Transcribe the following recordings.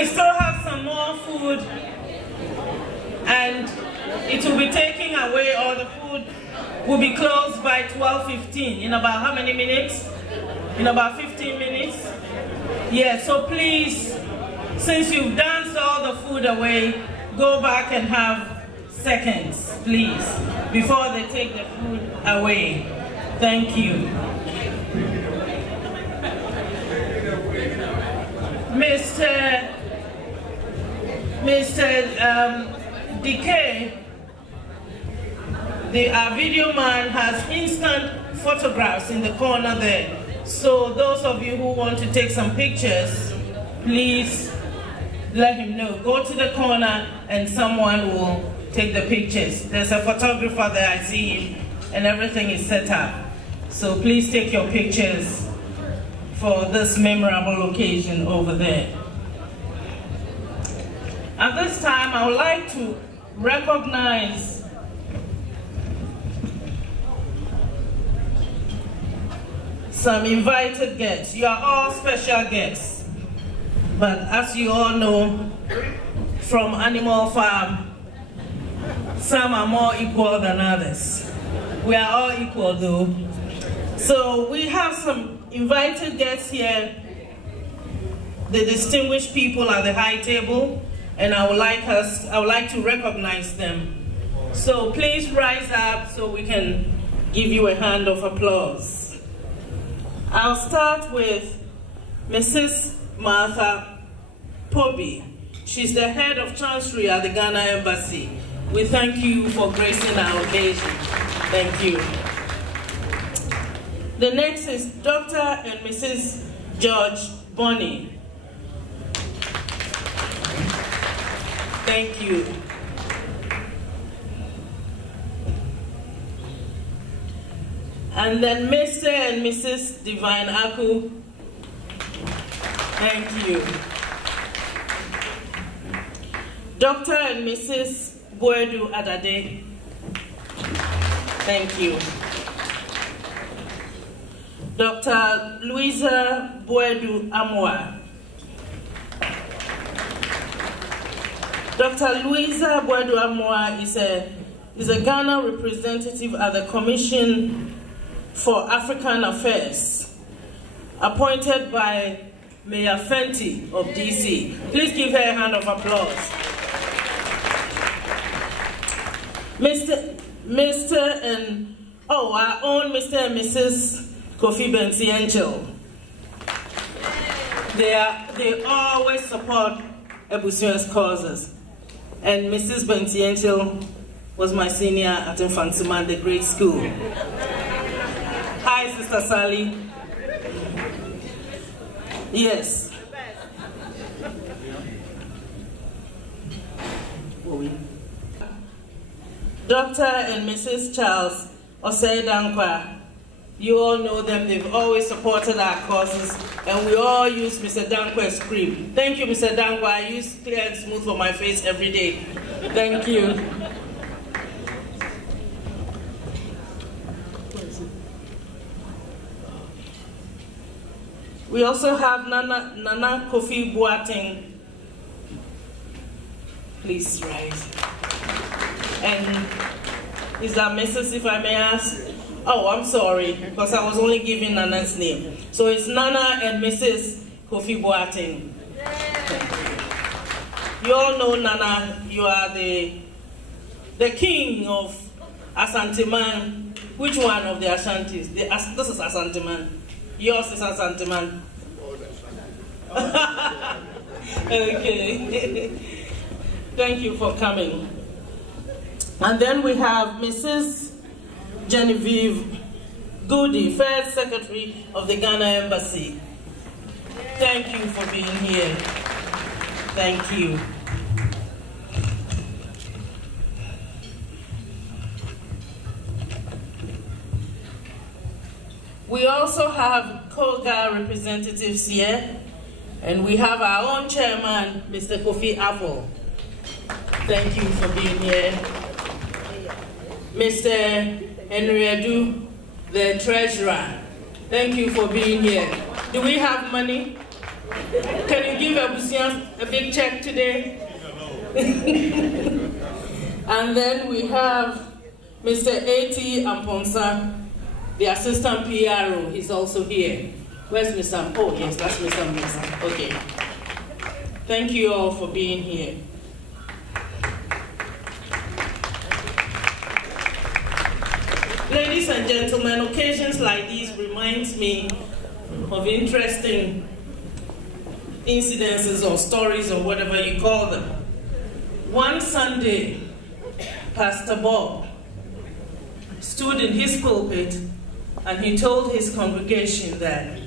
We still have some more food, and it will be taken away, or the food will be closed by 12:15. In about how many minutes? In about 15 minutes? Yeah, so please, since you've danced all the food away, go back and have seconds, please, before they take the food away. Thank you. Mr. DK, our video man, has instant photographs in the corner there. So those of you who want to take some pictures, please let him know. Go to the corner and someone will take the pictures. There's a photographer there, I see him, and everything is set up. So please take your pictures for this memorable occasion over there. At this time, I would like to recognize some invited guests. You are all special guests. But as you all know, from Animal Farm, some are more equal than others. We are all equal though. So we have some invited guests here, the distinguished people at the high table, and I would like to recognize them. So please rise up so we can give you a hand of applause. I'll start with Mrs. Martha Pobi. She's the head of Chancery at the Ghana Embassy. We thank you for gracing our occasion. Thank you. The next is Dr. and Mrs. George Bonney. Thank you. And then Mr. and Mrs. Divine Aku. Thank you. Dr. and Mrs. Boedu Adade. Thank you. Dr. Louisa Boedu Amwa. Dr. Louisa Boedu Amwa is a Ghana representative at the Commission for African Affairs, appointed by Mayor Fenty of DC. Please give her a hand of applause. Our own Mr. and Mrs. Kofi Bentienchel. They always support Ebusua's causes. And Mrs. Bentienchel was my senior at Infantiman, the grade school. Hi, Sister Sally. Yes. Dr. and Mrs. Charles Osei Dankwa. You all know them, they've always supported our causes, and we all use Mr. Dankwa's cream. Thank you, Mr. Dankwa. I use Clear and Smooth for my face every day. Thank you. We also have Nana Kofi Boateng. Please rise. And is that Mrs., if I may ask? Oh, I'm sorry, because I was only giving Nana's name. So it's Nana and Mrs. Kofi Boateng. You all know Nana, you are the king of Asanteman. Which one of the Ashantis? This is Asanteman. Yours is Asanteman. Okay. Thank you for coming. And then we have Mrs. Genevieve Goody, First Secretary of the Ghana Embassy. Thank you for being here. Thank you. We also have KOGA representatives here, and we have our own chairman, Mr. Kofi Apple. Thank you for being here. Mr. Henry Edu, the treasurer. Thank you for being here. Do we have money? Can you give Ebusua a big check today. And then we have Mr. A.T. Amponsa, the assistant PRO. He's also here. Where's Mr. Oh, yes, that's Mr. Amponsa. Okay. Thank you all for being here. Ladies and gentlemen, occasions like these reminds me of interesting incidences or stories or whatever you call them. One Sunday, Pastor Bob stood in his pulpit and he told his congregation that,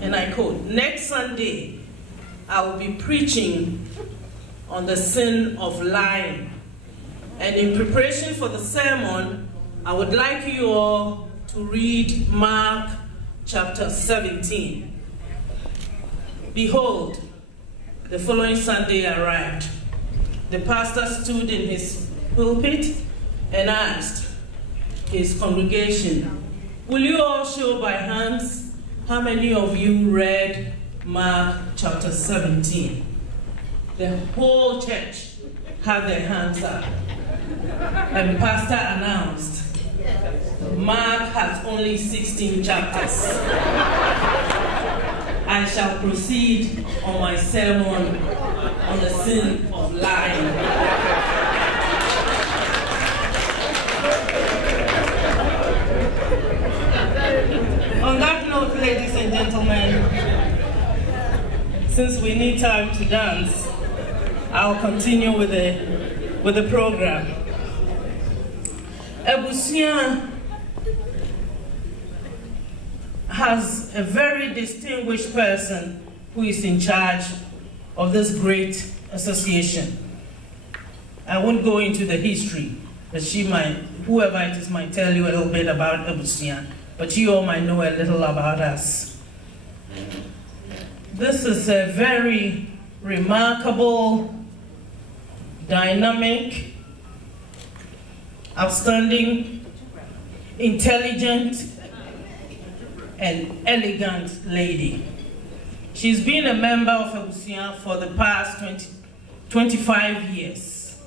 and I quote, "Next Sunday, I will be preaching on the sin of lying. And in preparation for the sermon, I would like you all to read Mark chapter 17. Behold, the following Sunday arrived. The pastor stood in his pulpit and asked his congregation, will you all show by hands how many of you read Mark chapter 17? The whole church had their hands up. And pastor announced, Mark has only 16 chapters. I shall proceed on my sermon on the sin of lying. On that note, ladies and gentlemen, since we need time to dance, I'll continue with the program. Ebusua has a very distinguished person who is in charge of this great association. I won't go into the history, but whoever it is might tell you a little bit about Ebusua, but you all might know a little about us. This is a very remarkable, dynamic, outstanding, intelligent, and elegant lady. She's been a member of Ebusua for the past 25 years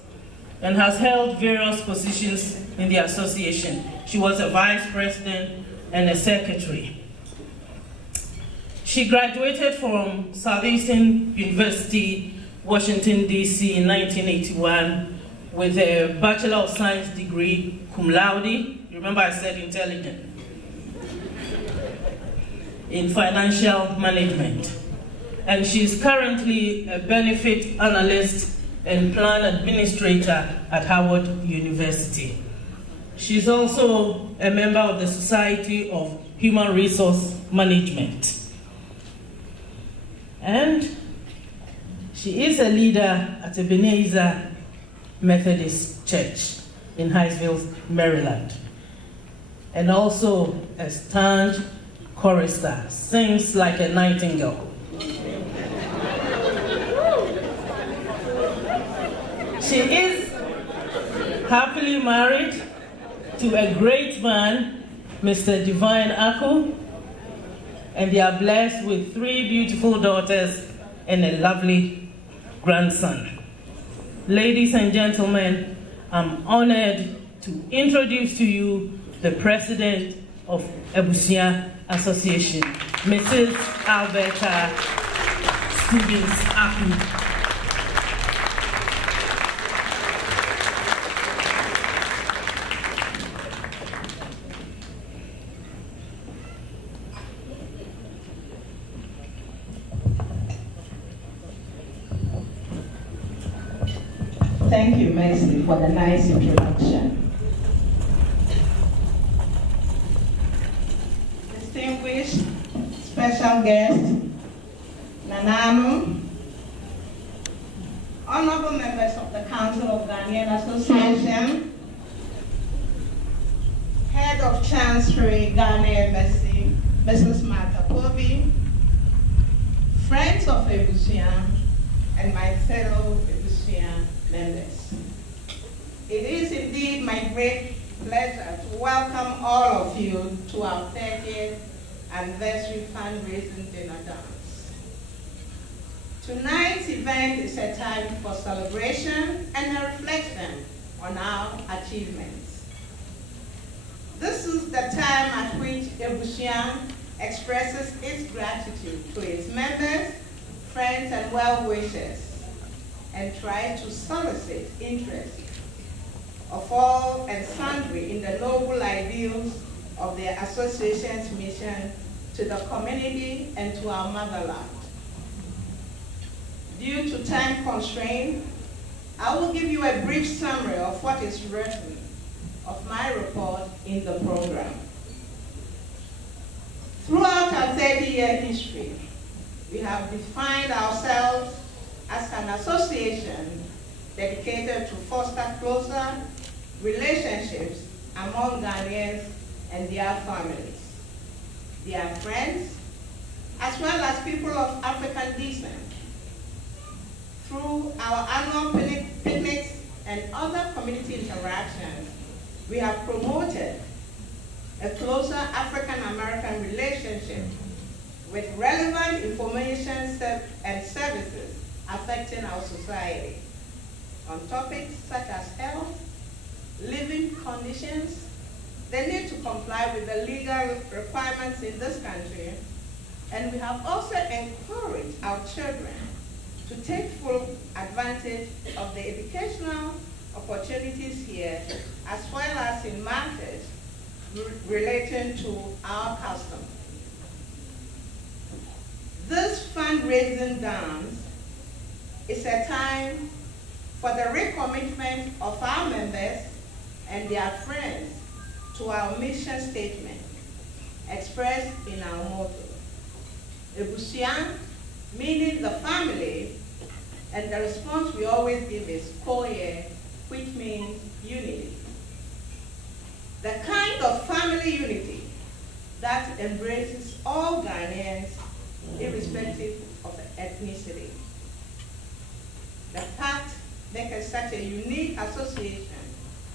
and has held various positions in the association. She was a vice president and a secretary. She graduated from Southeastern University, Washington, D.C. in 1981 with a Bachelor of Science degree, cum laude. Remember I said intelligent. In financial management. And she's currently a benefit analyst and plan administrator at Howard University. She's also a member of the Society of Human Resource Management. And she is a leader at Ebenezer Methodist Church in Hyattsville, Maryland. And also a staunch chorister, sings like a nightingale. She is happily married to a great man, Mr. Divine Aku, and they are blessed with 3 beautiful daughters and a lovely grandson. Ladies and gentlemen, I'm honored to introduce to you the president of Ebusua Association, Mrs. Alberta Stevens Aku. Thank you, Mercy, for the nice introduction. Distinguished special guest, Nanano, honorable members of the Council of Ghanaian Association, Head of Chancery, Ghana Embassy, Mrs. Martha Kobe, friends of Ebusua, and my fellow Ebusua members. It is indeed my great pleasure to welcome all of you to our 30th anniversary fundraising dinner dance. Tonight's event is a time for celebration and a reflection on our achievements. This is the time at which Ebusua expresses its gratitude to its members, friends, and well-wishers, and tries to solicit interest of all and sundry in the noble ideals of the association's mission to the community and to our motherland. Due to time constraint, I will give you a brief summary of what is written of my report in the program. Throughout our 30-year history, we have defined ourselves as an association dedicated to foster closer relationships among Ghanaians and their families, their friends, as well as people of African descent. Through our annual picnics and other community interactions, we have promoted a closer African-American relationship with relevant information and services affecting our society on topics such as health, living conditions, the need to comply with the legal requirements in this country, and we have also encouraged our children to take full advantage of the educational opportunities here, as well as in matters relating to our customs. This fundraising dance is a time for the recommitment of our members and their friends to our mission statement expressed in our motto. Ebusua, meaning the family, and the response we always give is Koye, which means unity. The kind of family unity that embraces all Ghanaians, irrespective of ethnicity. The fact makes such a unique association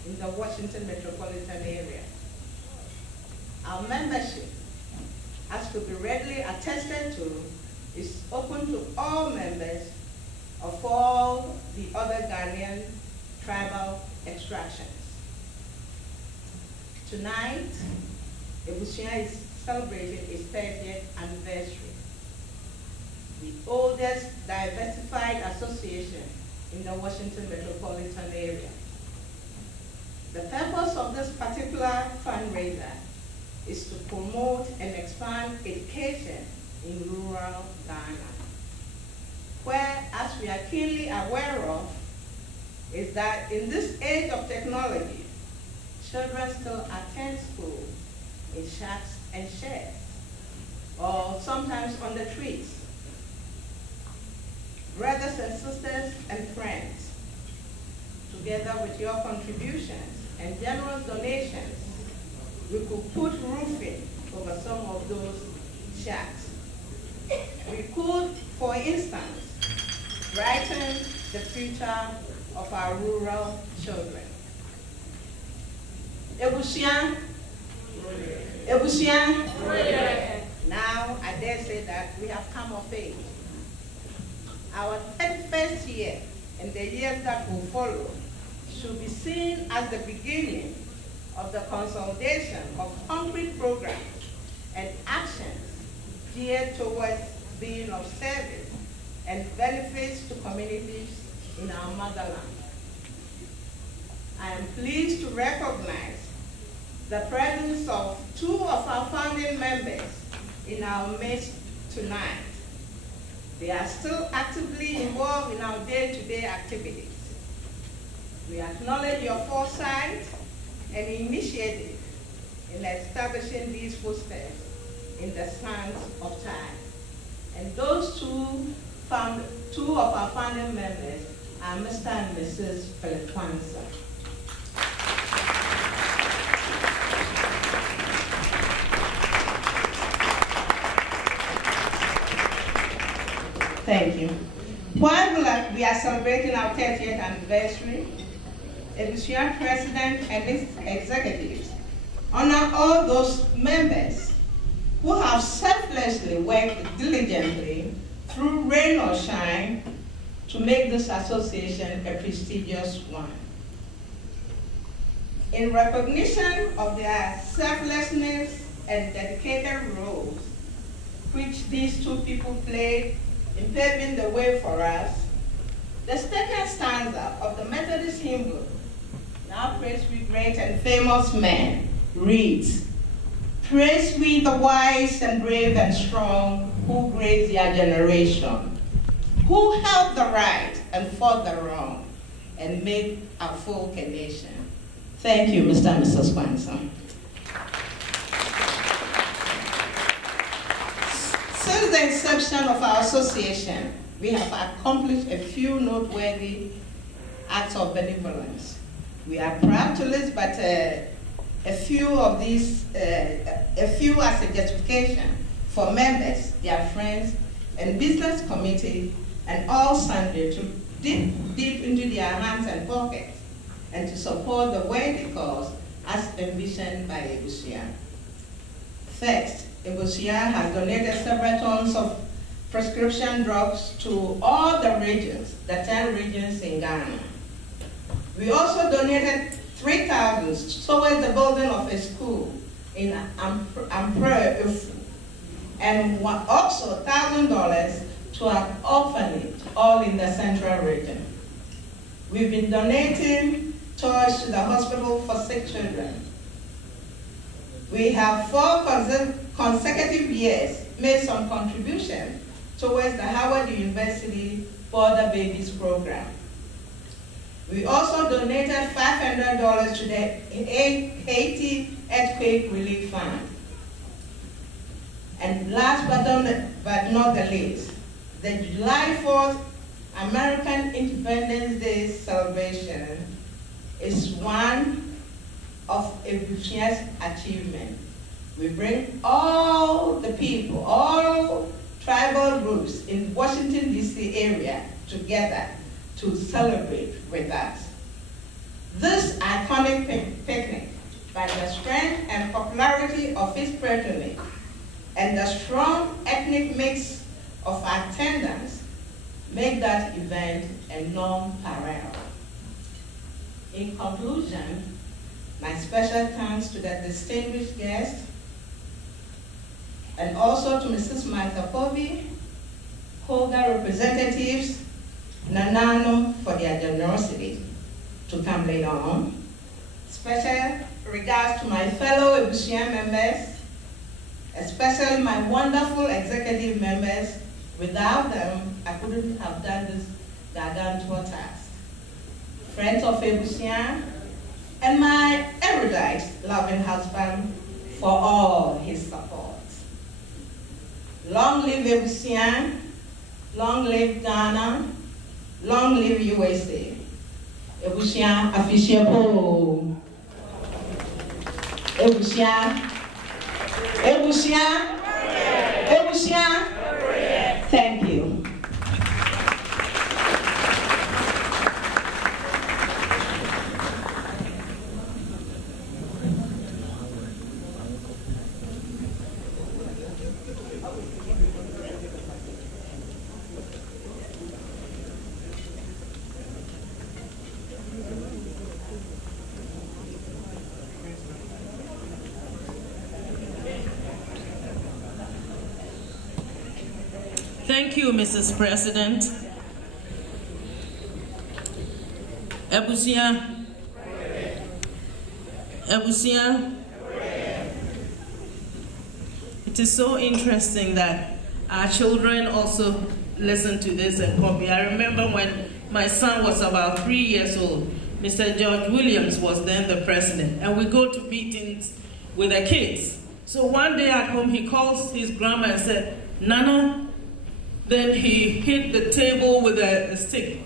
in the Washington metropolitan area. Our membership, as could be readily attested to, is open to all members of all the other Ghanaian tribal extractions. Tonight, Ebusua is celebrating its 30th anniversary, the oldest diversified association in the Washington metropolitan area. The purpose of this particular fundraiser is to promote and expand education in rural Ghana, where, as we are keenly aware of, is that in this age of technology, children still attend school in shacks and sheds, or sometimes on the streets. Brothers and sisters and friends, together with your contributions and generous donations, we could put roofing over some of those shacks. We could, for instance, brighten the future of our rural children. Ebusua, Ebusua. Now I dare say that we have come of age. Our 31st year and the years that will follow should be seen as the beginning of the consolidation of concrete programs and actions geared towards being of service and benefits to communities in our motherland. I am pleased to recognize the presence of two of our founding members in our midst tonight. They are still actively involved in our day-to-day activities. We acknowledge your foresight and initiative in establishing these footsteps in the sands of time. And those two of our founding members are Mr. and Mrs. Philip Kwanzaa. Thank you. While we are celebrating our 30th anniversary, Ebusua President and its executives honor all those members who have selflessly worked diligently through rain or shine, to make this association a prestigious one. In recognition of their selflessness and dedicated roles, which these two people played in paving the way for us, the second stanza of the Methodist hymn book, Now Praise We Great and Famous Men, reads, Praise we the wise and brave and strong who graced their generation, who held the right and fought the wrong and made our folk a nation. Thank you, Mr. and Mrs. Swanson. Since the inception of our association, we have accomplished a few noteworthy acts of benevolence. We are proud to list but a few of these, a few as a justification for members, their friends, and business committee, and all sundry to dip deep into their hands and pockets and to support the worthy cause as envisioned by Ebusua. First, Ebusua has donated several tons of prescription drugs to all the regions, the 10 regions in Ghana. We also donated 3,000 towards the building of a school in Aboagye-Nyame, and also $1,000 to an orphanage, all in the central region. We've been donating toys to the hospital for sick children. We have 4 consecutive years made some contribution towards the Howard University Border Babies program. We also donated $500 to the Haiti Earthquake Relief Fund. And last but not the least, the July 4th American Independence Day celebration is one of Ebusua's achievement. We bring all the people, all tribal groups in Washington, D.C. area together to celebrate with us. This iconic picnic, by the strength and popularity of its patronage and the strong ethnic mix of attendance, make that event a non-parallel. In conclusion, my special thanks to the distinguished guests and also to Mrs. Martha Kobe, Koga representatives, Nanano for their generosity to come later on. Special regards to my fellow Ebusua members, especially my wonderful executive members. Without them, I couldn't have done this gargantuan task. Friends of Ebusua, and my erudite, loving husband for all his support. Long live Ebusua, long live Ghana, long live USA. Ebusua Afishepo. Ebusua. Ebusua. Ebusua. Thank you. Thank you, Mrs. President. Ebusua. Ebusua. It is so interesting that our children also listen to this and copy. I remember when my son was about 3 years old, Mr. George Williams was then the president, and we go to meetings with the kids. So one day at home, he calls his grandma and said, Nana. Then he hit the table with a stick.